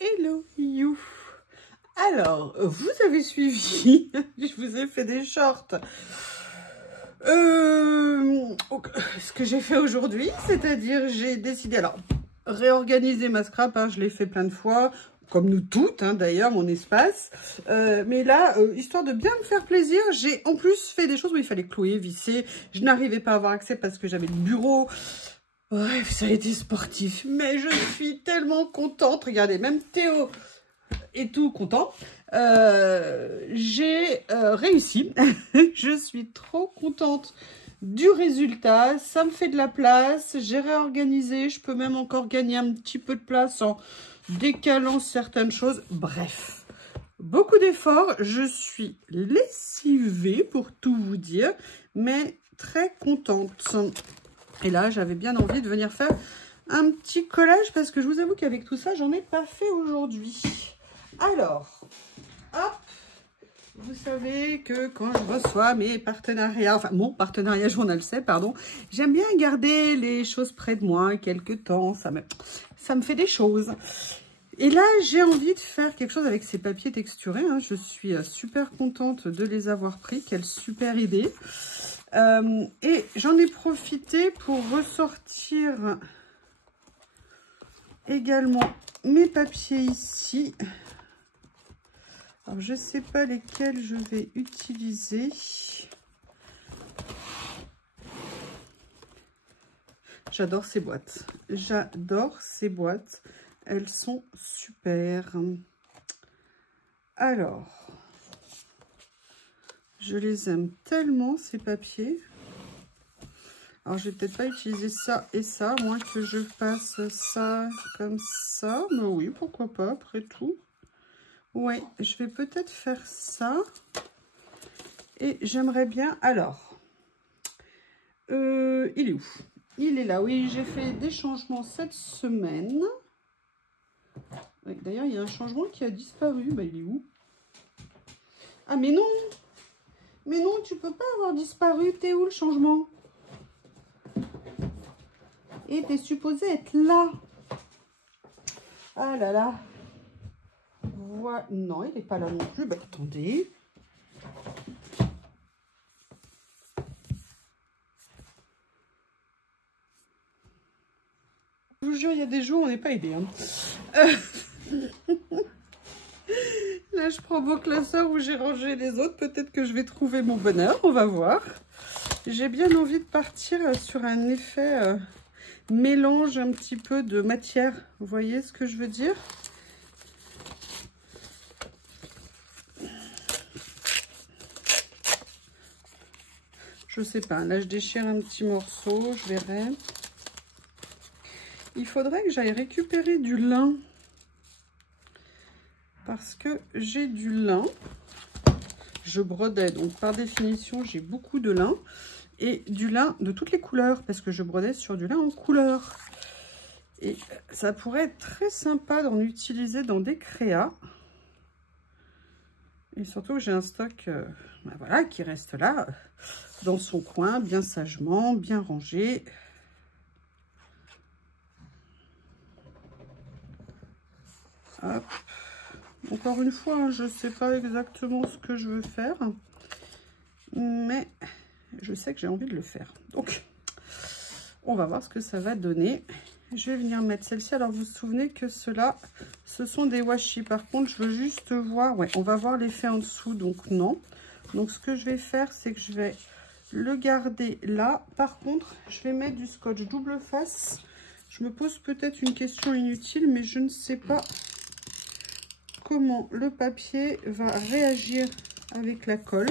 Hello you. Alors, vous avez suivi, je vous ai fait des shorts. Ce que j'ai fait aujourd'hui, c'est-à-dire j'ai décidé, alors, réorganiser ma scrap, hein, je l'ai fait plein de fois, comme nous toutes, hein, d'ailleurs, mon espace. Mais là, histoire de bien me faire plaisir, j'ai en plus fait des choses où il fallait clouer, visser. Je n'arrivais pas à avoir accès parce que j'avais le bureau. Bref, ça a été sportif, mais je suis tellement contente. Regardez, même Théo est tout content. J'ai réussi. Je suis trop contente du résultat. Ça me fait de la place. J'ai réorganisé. Je peux même encore gagner un petit peu de place en décalant certaines choses. Bref, beaucoup d'efforts. Je suis lessivée pour tout vous dire, mais très contente. Et là, j'avais bien envie de venir faire un petit collage parce que je vous avoue qu'avec tout ça, j'en ai pas fait aujourd'hui. Alors, hop, vous savez que quand je reçois mes partenariats, enfin mon partenariat Journal C, pardon, j'aime bien garder les choses près de moi quelques temps, ça me fait des choses. Et là, j'ai envie de faire quelque chose avec ces papiers texturés, hein. Je suis super contente de les avoir pris, quelle super idée. Et j'en ai profité pour ressortir également mes papiers ici. Alors, je ne sais pas lesquels je vais utiliser. J'adore ces boîtes. J'adore ces boîtes. Elles sont super. Alors, je les aime tellement, ces papiers. Alors, je vais peut-être pas utiliser ça et ça, à moins que je fasse ça comme ça. Mais oui, pourquoi pas, après tout. Ouais, je vais peut-être faire ça. Et j'aimerais bien... Alors, il est où? Il est là, oui, j'ai fait des changements cette semaine. D'ailleurs, il y a un changement qui a disparu. Bah, il est où? Ah, mais non! Mais non, tu peux pas avoir disparu. T'es où le changement? Et t'es supposé être là. Ah là là. Voilà. Non, il n'est pas là non plus. Bah, attendez. Je vous jure, il y a des jours où on n'est pas aidé. Hein. Là, je prends vos classeurs où j'ai rangé les autres. Peut-être que je vais trouver mon bonheur. On va voir. J'ai bien envie de partir sur un effet mélange un petit peu de matière. Vous voyez ce que je veux dire? Je sais pas. Là, je déchire un petit morceau. Je verrai. Il faudrait que j'aille récupérer du lin. Parce que j'ai du lin. Je brodais. Donc, par définition, j'ai beaucoup de lin. Et du lin de toutes les couleurs. Parce que je brodais sur du lin en couleur. Et ça pourrait être très sympa d'en utiliser dans des créas. Et surtout, j'ai un stock ben voilà, qui reste là, dans son coin, bien sagement, bien rangé. Hop. Encore une fois, hein, je ne sais pas exactement ce que je veux faire, mais je sais que j'ai envie de le faire. Donc, on va voir ce que ça va donner. Je vais venir mettre celle-ci. Alors, vous vous souvenez que ceux-là, ce sont des washi. Par contre, je veux juste voir. Ouais, on va voir l'effet en dessous, donc non. Donc, ce que je vais faire, c'est que je vais le garder là. Par contre, je vais mettre du scotch double face. Je me pose peut-être une question inutile, mais je ne sais pas comment le papier va réagir avec la colle.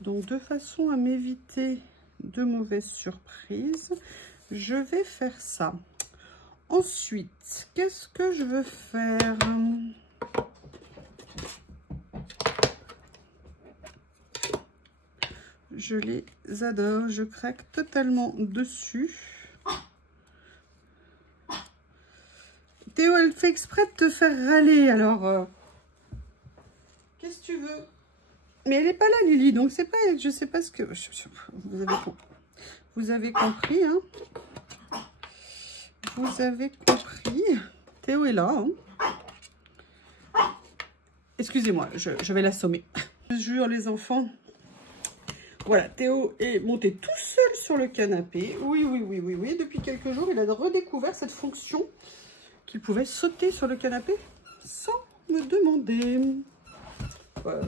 Donc, de façon à m'éviter de mauvaises surprises, je vais faire ça. Ensuite, qu'est-ce que je veux faire? Je les adore, je craque totalement dessus. Théo, elle fait exprès de te faire râler, alors... qu'est-ce que tu veux? Mais elle n'est pas là, Lily, donc c'est pas... Je sais pas ce que... Vous avez compris, hein? Vous avez compris. Théo est là, hein? excusez-moi, je vais l'assommer. Je jure les enfants. Voilà, Théo est monté tout seul sur le canapé. Oui, depuis quelques jours, il a redécouvert cette fonction qu'il pouvait sauter sur le canapé sans me demander. Bah,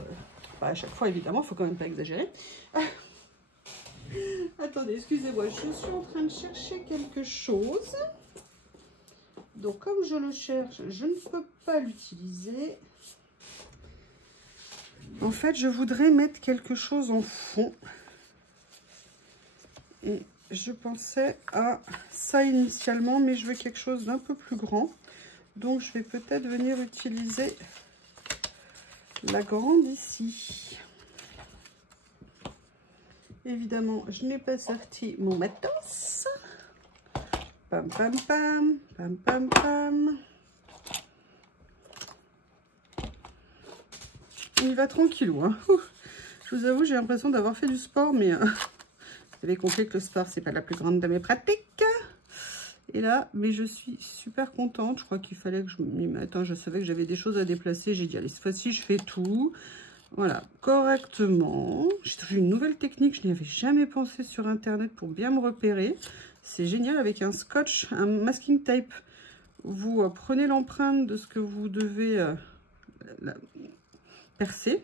à chaque fois, évidemment, il ne faut quand même pas exagérer. Attendez, excusez-moi, je suis en train de chercher quelque chose. Donc, comme je le cherche, je ne peux pas l'utiliser. En fait, je voudrais mettre quelque chose en fond. Et je pensais à ça initialement, mais je veux quelque chose d'un peu plus grand. Donc, je vais peut-être venir utiliser la grande ici. Évidemment, je n'ai pas sorti mon matos. Pam, pam, pam, pam, pam, pam. Il va tranquillou, hein. Je vous avoue, j'ai l'impression d'avoir fait du sport, mais vous avez compris que le sport, c'est pas la plus grande de mes pratiques. Et là, mais je suis super contente. Je crois qu'il fallait que je m'y mette. Je savais que j'avais des choses à déplacer. J'ai dit, allez, cette fois-ci, je fais tout. Voilà, correctement. J'ai trouvé une nouvelle technique. Je n'y avais jamais pensé sur Internet pour bien me repérer. C'est génial avec un scotch, un masking tape. Vous prenez l'empreinte de ce que vous devez percer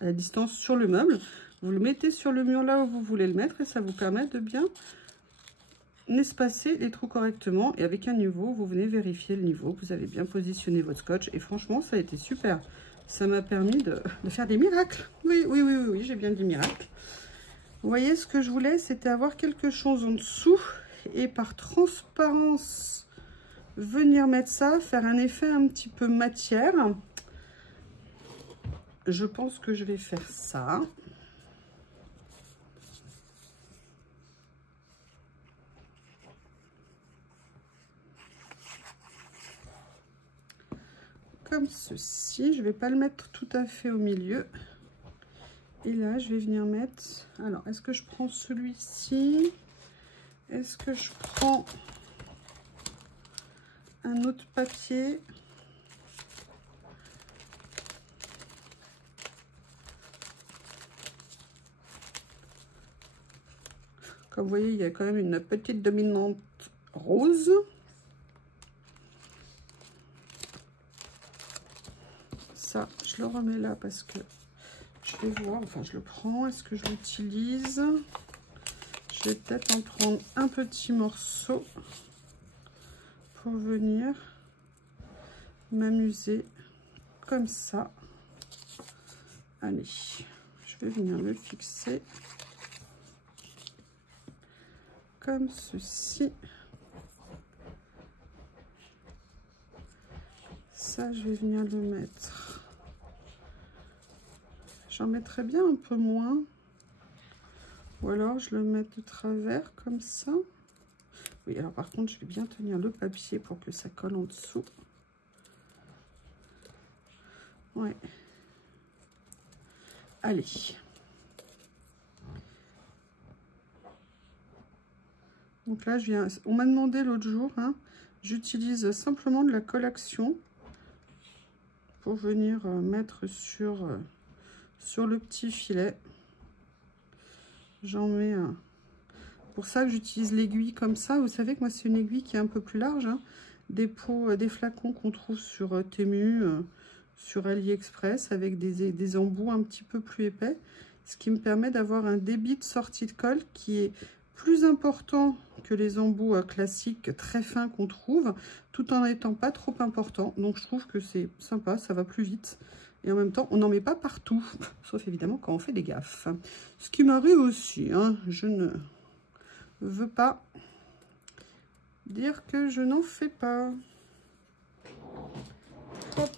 à la distance sur le meuble. Vous le mettez sur le mur là où vous voulez le mettre et ça vous permet de bien espacer les trous correctement. Et avec un niveau, vous venez vérifier le niveau. Vous avez bien positionné votre scotch et franchement, ça a été super. Ça m'a permis de faire des miracles. Oui, j'ai bien dit miracle. Vous voyez, ce que je voulais, c'était avoir quelque chose en dessous et par transparence, venir mettre ça, faire un effet un petit peu matière. Je pense que je vais faire ça. Comme ceci. Je ne vais pas le mettre tout à fait au milieu. Et là, je vais venir mettre... Alors, est-ce que je prends celui-ci? Est-ce que je prends un autre papier? Comme vous voyez, il y a quand même une petite dominante rose. Ça, je le remets là parce que je vais voir. Enfin, je le prends. Est-ce que je l'utilise? Je vais peut-être en prendre un petit morceau pour venir m'amuser comme ça. Allez, je vais venir le fixer comme ceci. Ça, je vais venir le mettre. J'en mettrai bien un peu moins. Ou alors, je le mets de travers comme ça. Oui, alors par contre, je vais bien tenir le papier pour que ça colle en dessous. Ouais. Allez. Donc là, je viens. On m'a demandé l'autre jour, hein, j'utilise simplement de la collaction pour venir mettre sur le petit filet. J'en mets un. Pour ça que j'utilise l'aiguille comme ça. Vous savez que moi, c'est une aiguille qui est un peu plus large. Hein. Des pots, des flacons qu'on trouve sur Temu, sur AliExpress, avec des embouts un petit peu plus épais. Ce qui me permet d'avoir un débit de sortie de colle qui est plus important que les embouts classiques très fins qu'on trouve, tout en n'étant pas trop important. Donc je trouve que c'est sympa, ça va plus vite. Et en même temps, on n'en met pas partout, sauf évidemment quand on fait des gaffes. Ce qui m'arrive aussi, hein, je ne veux pas dire que je n'en fais pas. Hop.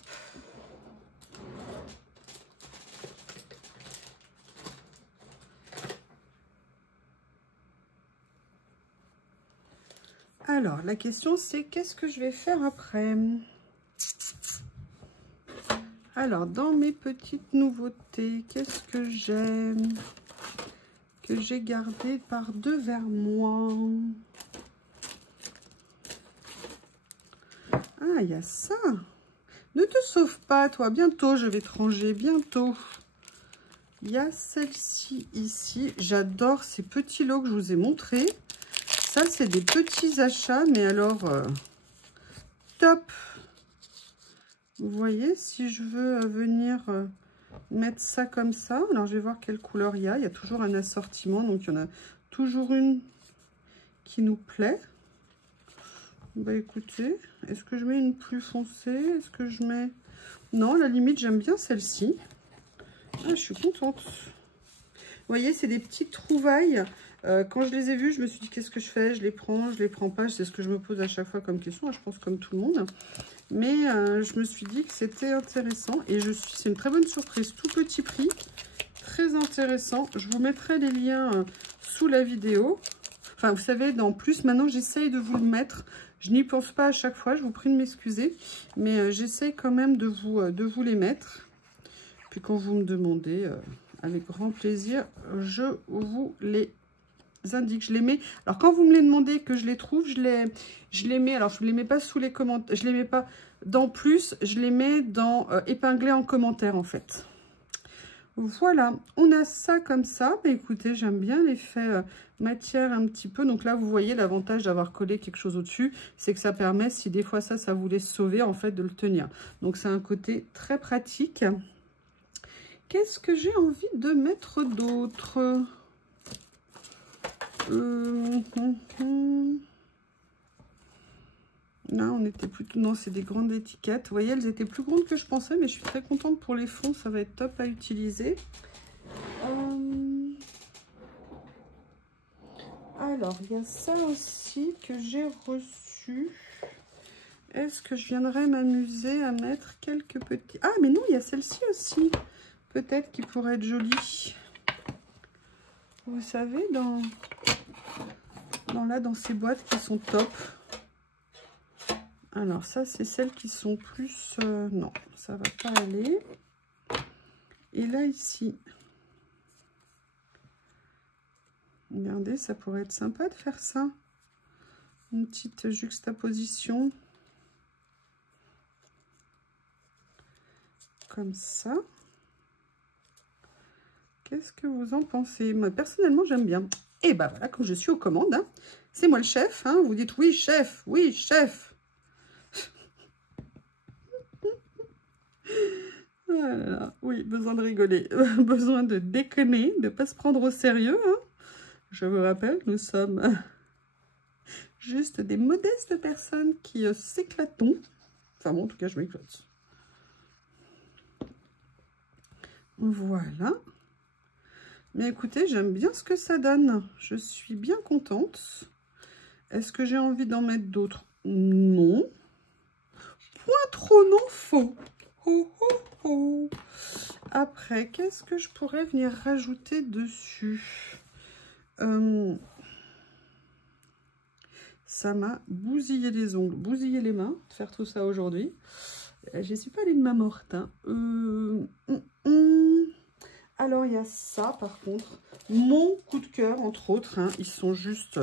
Alors, la question, c'est qu'est-ce que je vais faire après? Alors, dans mes petites nouveautés, qu'est-ce que j'aime? Que j'ai gardé par-deux vers moi. Ah, il y a ça. Ne te sauve pas, toi. Bientôt, je vais te ranger. Bientôt. Il y a celle-ci ici. J'adore ces petits lots que je vous ai montrés. Ça, c'est des petits achats. Mais alors, top. Vous voyez, si je veux venir mettre ça comme ça. Alors, je vais voir quelle couleur il y a. Il y a toujours un assortiment. Donc, il y en a toujours une qui nous plaît. Bah écoutez, est-ce que je mets une plus foncée? Est-ce que je mets... Non, à la limite, j'aime bien celle-ci. Ah, je suis contente. Vous voyez, c'est des petites trouvailles. Quand je les ai vues, je me suis dit, qu'est-ce que je fais? Je les prends pas. C'est ce que je me pose à chaque fois comme question. Je pense comme tout le monde. Mais je me suis dit que c'était intéressant. Et c'est une très bonne surprise. Tout petit prix. Très intéressant. Je vous mettrai les liens sous la vidéo. Enfin, vous savez, dans plus, maintenant, j'essaye de vous le mettre. Je n'y pense pas à chaque fois, je vous prie de m'excuser. Mais j'essaye quand même de vous les mettre. Puis quand vous me demandez, avec grand plaisir, je vous les indique. Je les mets. Alors, quand vous me les demandez que je les trouve, je les mets. Alors, je ne les mets pas sous les commentaires. Je ne les mets pas dans plus. Je les mets dans épinglés en commentaire, en fait. Voilà, on a ça comme ça. Bah, écoutez, j'aime bien l'effet matière un petit peu. Donc là, vous voyez l'avantage d'avoir collé quelque chose au-dessus, c'est que ça permet, si des fois ça vous laisse sauver, en fait, de le tenir. Donc, c'est un côté très pratique. Qu'est-ce que j'ai envie de mettre d'autre? Là, on était plutôt... Non, c'est des grandes étiquettes. Vous voyez, elles étaient plus grandes que je pensais, mais je suis très contente pour les fonds. Ça va être top à utiliser. Alors, il y a ça aussi que j'ai reçu. Est-ce que je viendrais m'amuser à mettre quelques petits... Ah, mais non, il y a celle-ci aussi. Peut-être qui pourrait être jolie. Vous savez, dans ces boîtes qui sont top. Alors, ça, c'est celles qui sont plus... non, ça va pas aller. Et là, ici... Regardez, ça pourrait être sympa de faire ça. Une petite juxtaposition. Comme ça. Qu'est-ce que vous en pensez? Moi, personnellement, j'aime bien. Et ben voilà, comme je suis aux commandes, hein, c'est moi le chef. Hein, vous dites oui, chef. Oui, chef. Voilà. Oui, besoin de rigoler. Besoin de déconner, de ne pas se prendre au sérieux. Hein. Je vous rappelle, nous sommes juste des modestes personnes qui s'éclatons. Enfin bon, en tout cas, je m'éclate. Voilà. Mais écoutez, j'aime bien ce que ça donne. Je suis bien contente. Est-ce que j'ai envie d'en mettre d'autres? Non. Point trop non faux. Oh, oh, oh. Après, qu'est-ce que je pourrais venir rajouter dessus? Ça m'a bousillé les ongles, bousillé les mains de faire tout ça aujourd'hui. Je ne suis pas allée de ma morte. Hein. Alors, il y a ça, par contre. Mon coup de cœur, entre autres. Hein, ils sont juste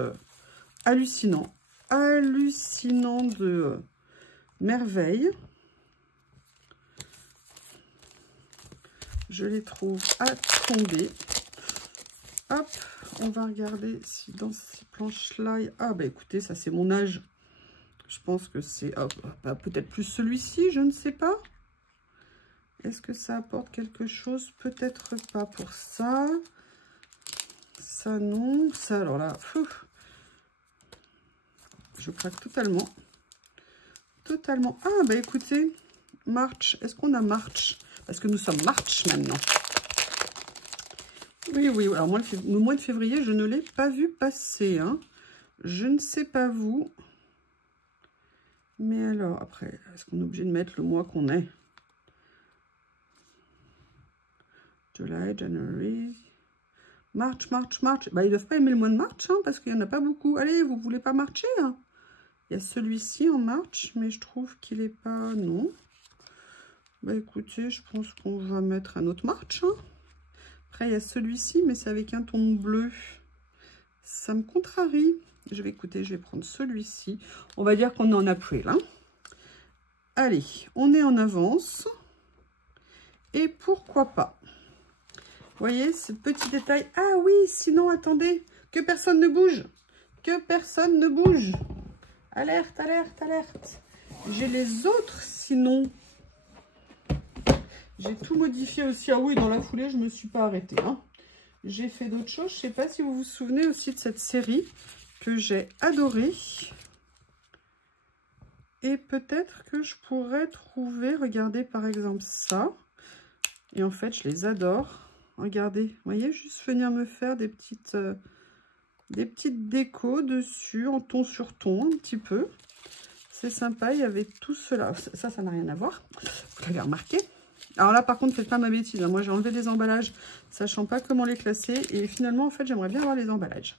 hallucinants. Hallucinants de merveille. Je les trouve à tomber. Hop, on va regarder si dans ces planches-là... Ah, bah écoutez, ça c'est mon âge. Je pense que c'est... bah, peut-être plus celui-ci, je ne sais pas. Est-ce que ça apporte quelque chose? Peut-être pas pour ça. Ça, non. Ça, alors là, je craque totalement. Totalement. Ah, bah écoutez, March. Est-ce qu'on a March? Parce que nous sommes March maintenant. Oui, oui. Alors, moi, le mois de février, je ne l'ai pas vu passer. Hein. Je ne sais pas vous. Mais alors, après, est-ce qu'on est obligé de mettre le mois qu'on est? July, January, March, March, March. Bah, ils ne doivent pas aimer le mois de March, hein, parce qu'il n'y en a pas beaucoup. Allez, vous ne voulez pas marcher, hein? Il y a celui-ci en March, mais je trouve qu'il n'est pas... Non. Bah, écoutez, je pense qu'on va mettre un autre March. Hein. Après, il y a celui-ci, mais c'est avec un ton bleu. Ça me contrarie. Je vais prendre celui-ci. On va dire qu'on est en April. Hein. Allez, on est en avance. Et pourquoi pas. Vous voyez, ce petit détail. Ah oui, sinon, attendez, que personne ne bouge. Que personne ne bouge. Alerte, alerte, alerte. J'ai les autres, sinon. J'ai tout modifié aussi. Ah oui, dans la foulée, je ne me suis pas arrêtée. Hein. J'ai fait d'autres choses. Je ne sais pas si vous vous souvenez aussi de cette série que j'ai adorée. Et peut-être que je pourrais trouver, regardez par exemple ça. Et en fait, je les adore. Regardez, vous voyez, juste venir me faire des petites décos dessus, en ton sur ton, un petit peu. C'est sympa, il y avait tout cela. Ça n'a rien à voir. Vous l'avez remarqué. Alors là, par contre, faites pas ma bêtise. Hein. Moi, j'ai enlevé les emballages, sachant pas comment les classer. Et finalement, en fait, j'aimerais bien avoir les emballages.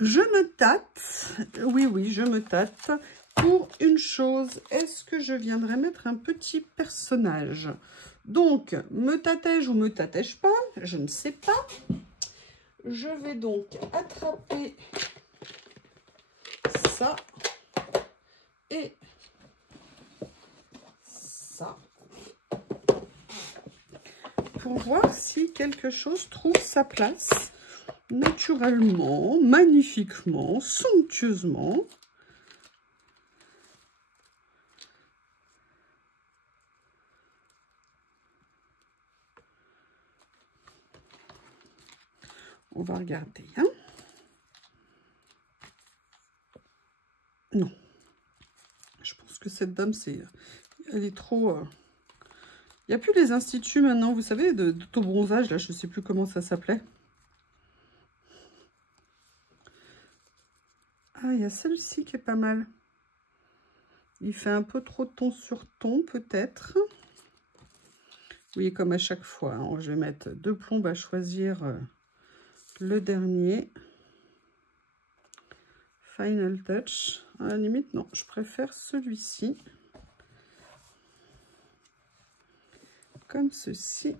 Je me tâte. Oui, oui, je me tâte. Pour une chose, est-ce que je viendrais mettre un petit personnage? Donc, me tâtais-je ou me tâtais-je pas? Je ne sais pas. Je vais donc attraper ça et ça pour voir si quelque chose trouve sa place naturellement, magnifiquement, somptueusement. On va regarder. Hein. Non. Je pense que cette dame, elle est trop... Il n'y a plus les instituts maintenant, vous savez, d'autobronzage, là, je ne sais plus comment ça s'appelait. Ah, il y a celle-ci qui est pas mal. Il fait un peu trop ton sur ton, peut-être. Oui, comme à chaque fois, hein, je vais mettre 2 plombes à choisir le dernier. Final Touch. À la limite, non, je préfère celui-ci. Comme ceci.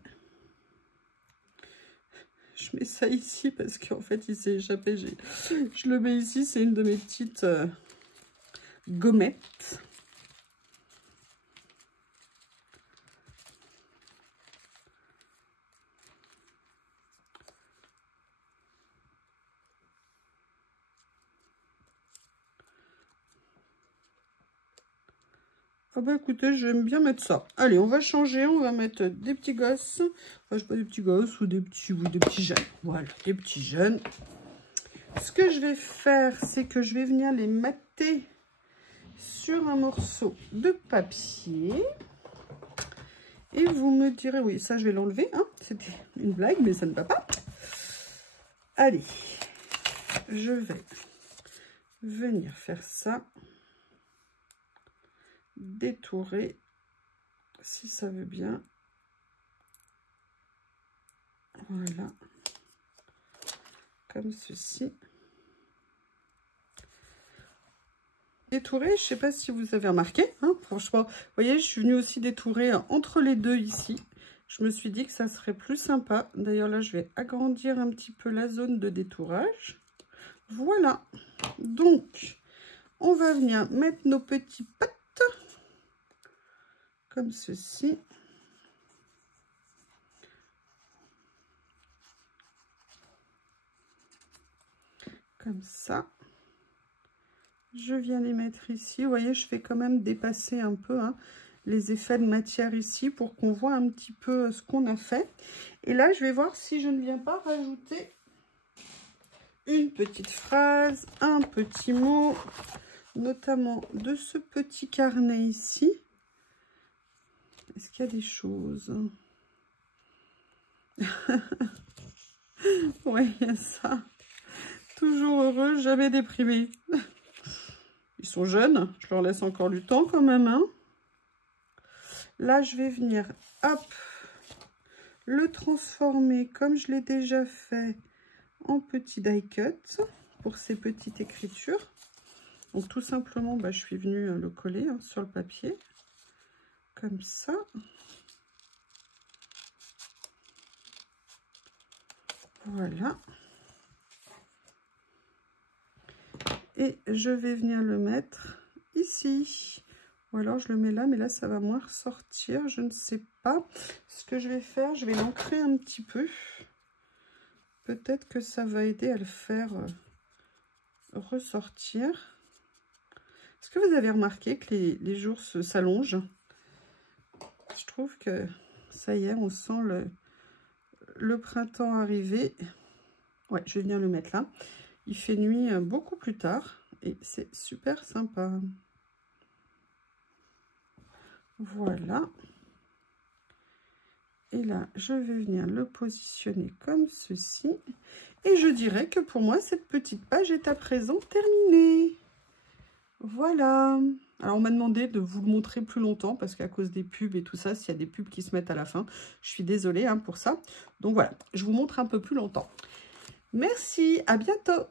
Je mets ça ici parce qu'en fait, il s'est échappé. Je le mets ici, c'est une de mes petites gommettes. Ah bah écoutez, j'aime bien mettre ça. Allez, on va changer, on va mettre des petits gosses. Enfin, je sais pas, des petits gosses ou des petits jeunes. Voilà, des petits jeunes. Ce que je vais faire, c'est que je vais venir les mater sur un morceau de papier. Et vous me direz, oui, ça je vais l'enlever. Hein. C'était une blague, mais ça ne va pas. Allez, je vais venir faire ça. Détourer, si ça veut bien. Voilà. Comme ceci. Détourer, je sais pas si vous avez remarqué, hein, franchement, vous voyez, je suis venue aussi détourer entre les deux ici. Je me suis dit que ça serait plus sympa. D'ailleurs, là, je vais agrandir un petit peu la zone de détourage. Voilà. Donc, on va venir mettre nos petits pattes comme ceci. Comme ça. Je viens les mettre ici. Vous voyez, je fais quand même dépasser un peu hein, les effets de matière ici pour qu'on voit un petit peu ce qu'on a fait. Et là, je vais voir si je ne viens pas rajouter une petite phrase, un petit mot, notamment de ce petit carnet ici. Est-ce qu'il y a des choses? Oui, il y a ça. Toujours heureux, jamais déprimé. Ils sont jeunes, je leur laisse encore du temps quand même. Hein. Là, je vais venir, hop, le transformer comme je l'ai déjà fait en petit die cut pour ces petites écritures. Donc tout simplement, bah, je suis venue le coller hein, sur le papier, comme ça. Voilà. Et je vais venir le mettre ici. Ou alors je le mets là, mais là ça va moins ressortir, je ne sais pas. Ce que je vais faire, je vais l'ancrer un petit peu. Peut-être que ça va aider à le faire ressortir. Est-ce que vous avez remarqué que les jours s'allongent? Je trouve que ça y est, on sent le printemps arriver. Ouais, je vais venir le mettre là. Il fait nuit beaucoup plus tard et c'est super sympa. Voilà. Et là, je vais venir le positionner comme ceci. Et je dirais que pour moi, cette petite page est à présent terminée. Voilà. Alors, on m'a demandé de vous le montrer plus longtemps parce qu'à cause des pubs et tout ça, s'il y a des pubs qui se mettent à la fin, je suis désolée hein, pour ça. Donc voilà, je vous montre un peu plus longtemps. Merci, à bientôt.